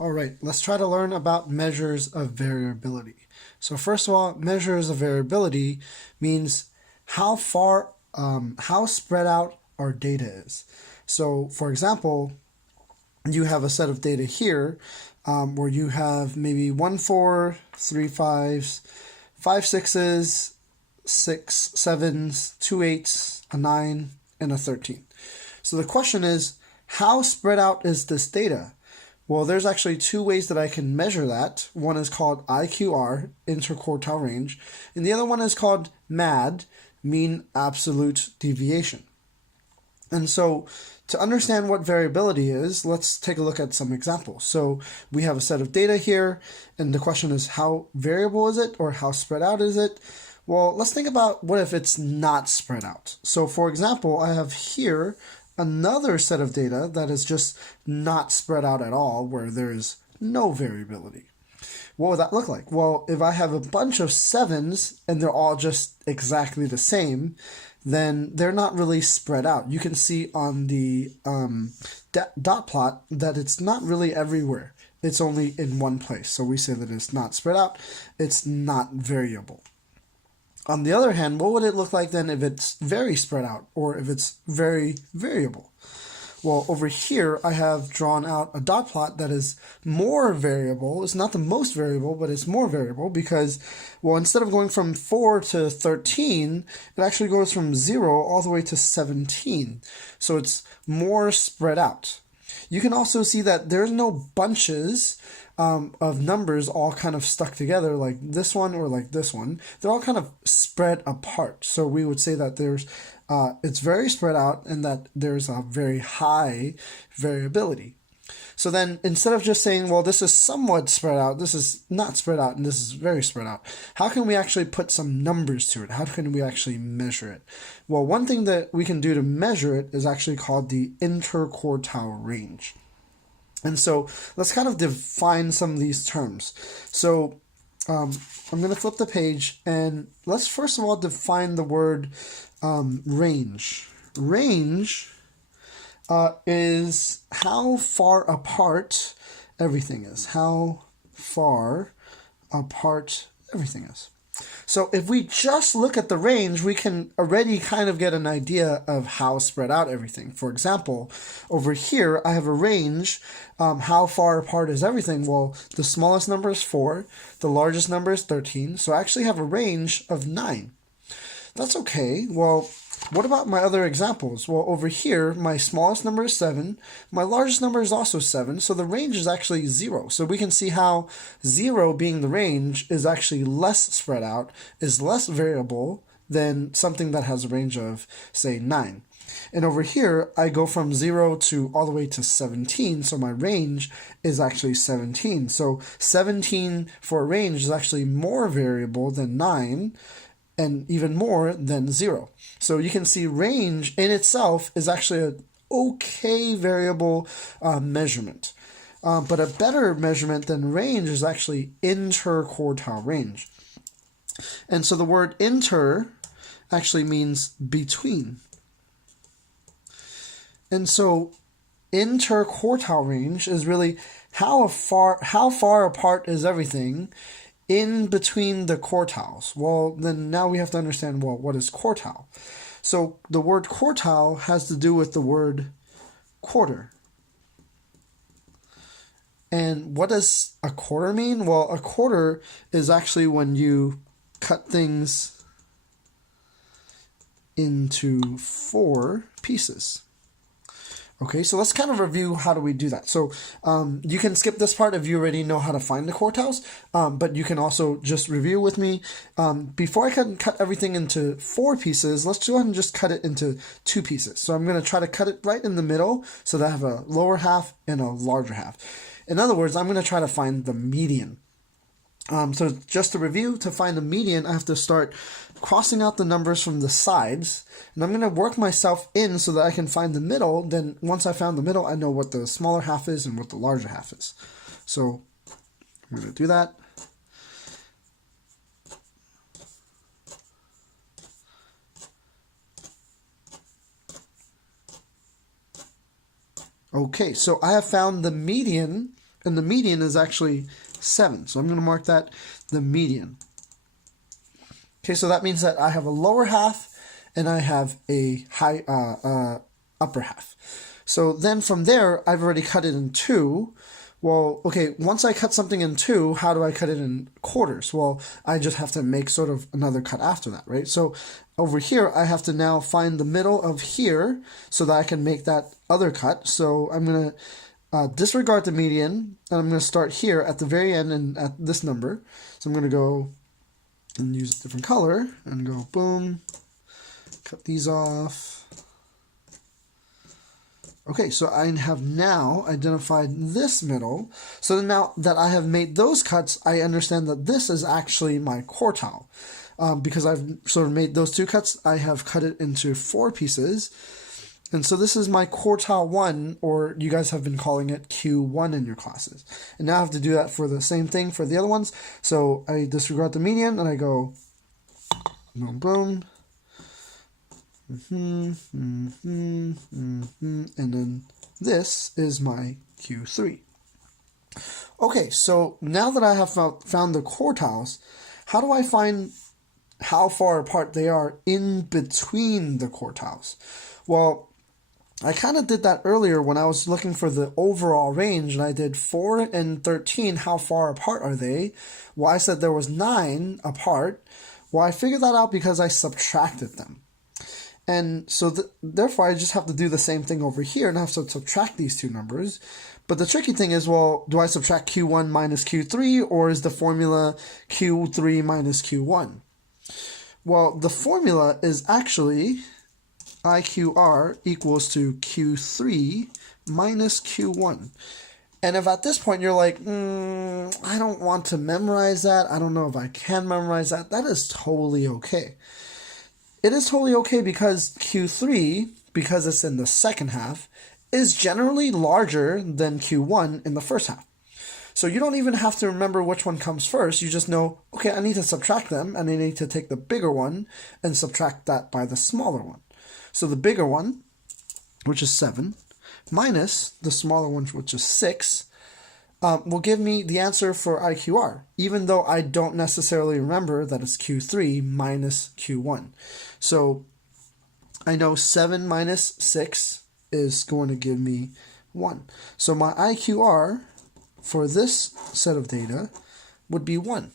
All right, let's try to learn about measures of variability. So first of all, measures of variability means how far, how spread out our data is. So for example, you have a set of data here where you have maybe 1 4, 3 5s, 5 6s, 6 7s, 2 8s, a 9, and a 13. So the question is, how spread out is this data? Well, there's actually two ways that I can measure that. One is called IQR, interquartile range, and the other one is called MAD, mean absolute deviation. And so to understand what variability is, let's take a look at some examples. So we have a set of data here, and the question is, how variable is it, or how spread out is it? Well, let's think about what if it's not spread out. So for example, I have here another set of data that is just not spread out at all, where there is no variability. What would that look like? Well, if I have a bunch of 7s and they're all just exactly the same, then they're not really spread out. You can see on the dot plot that it's not really everywhere. It's only in one place. So we say that it's not spread out. It's not variable. On the other hand, what would it look like then if it's very spread out or if it's very variable? Well, over here, I have drawn out a dot plot that is more variable. It's not the most variable, but it's more variable because, well, instead of going from 4 to 13, it actually goes from 0 all the way to 17. So it's more spread out. You can also see that there's no bunches of numbers all kind of stuck together like this one or like this one. They're all kind of spread apart. So we would say that there's it's very spread out and that there's a very high variability. So then instead of just saying, well, this is somewhat spread out, this is not spread out, and this is very spread out, how can we actually put some numbers to it? How can we actually measure it? Well, one thing that we can do to measure it is actually called the interquartile range. And so let's kind of define some of these terms. So I'm going to flip the page and let's first of all define the word range. Range is how far apart everything is. How far apart everything is. So if we just look at the range, we can already kind of get an idea of how spread out everything. For example, over here, I have a range. How far apart is everything? Well, the smallest number is 4. The largest number is 13. So I actually have a range of 9. That's okay. Well, what about my other examples? Well, over here, my smallest number is 7. My largest number is also 7. So the range is actually 0. So we can see how 0 being the range is actually less spread out, is less variable than something that has a range of, say, 9. And over here, I go from 0 to all the way to 17. So my range is actually 17. So 17 for a range is actually more variable than 9. And even more than 0. So you can see range in itself is actually an okay variable measurement. But a better measurement than range is actually interquartile range. And so the word inter actually means between. And so interquartile range is really how far apart is everything in between the quartiles. Well, then now we have to understand, well, what is quartile? So the word quartile has to do with the word quarter. And what does a quarter mean? Well, a quarter is actually when you cut things into 4 pieces. Okay, so let's kind of review how do we do that. So you can skip this part if you already know how to find the quartiles, but you can also just review with me. Before I can cut everything into 4 pieces, let's go ahead and just cut it into 2 pieces. So I'm going to try to cut it right in the middle so that I have a lower half and a larger half. In other words, I'm going to try to find the median. So just to review, to find the median, I have to start crossing out the numbers from the sides, and I'm going to work myself in so that I can find the middle. Then once I found the middle, I know what the smaller half is and what the larger half is. So I'm going to do that. Okay, so I have found the median And the median is actually 7. So I'm going to mark that the median. Okay, so that means that I have a lower half and I have a upper half. So then from there, I've already cut it in 2. Well, okay, once I cut something in 2, how do I cut it in quarters? Well, I just have to make sort of another cut after that, right? So over here, I have to now find the middle of here so that I can make that other cut. So I'm going to disregard the median, and I'm going to start here at the very end and at this number. So I'm going to go and use a different color and go boom, cut these off. Okay, so I have now identified this middle. So now that I have made those cuts, I understand that this is actually my quartile. Because I've sort of made those 2 cuts, I have cut it into 4 pieces. And so this is my quartile 1, or you guys have been calling it Q1 in your classes. And now I have to do that for the same thing for the other ones. So I disregard the median and I go boom, boom. And then this is my Q3. Okay, so now that I have found the quartiles, how do I find how far apart they are in between the quartiles? Well, I kind of did that earlier when I was looking for the overall range, and I did 4 and 13. How far apart are they? Well, I said there was 9 apart. Well, I figured that out because I subtracted them. And so therefore, I just have to do the same thing over here and I have to subtract these 2 numbers. But the tricky thing is, well, do I subtract Q1 minus Q3, or is the formula Q3 minus Q1? Well, the formula is actually IQR equals to Q3 minus Q1. And if at this point you're like, I don't want to memorize that, I don't know if I can memorize that, that is totally okay. It is totally okay because Q3, because it's in the second half, is generally larger than Q1 in the first half. So you don't even have to remember which one comes first. You just know, okay, I need to subtract them, and I need to take the bigger one and subtract that by the smaller one. So the bigger one, which is 7, minus the smaller one, which is 6, will give me the answer for IQR, even though I don't necessarily remember that it's Q3 minus Q1. So I know 7 minus 6 is going to give me 1. So my IQR for this set of data would be 1.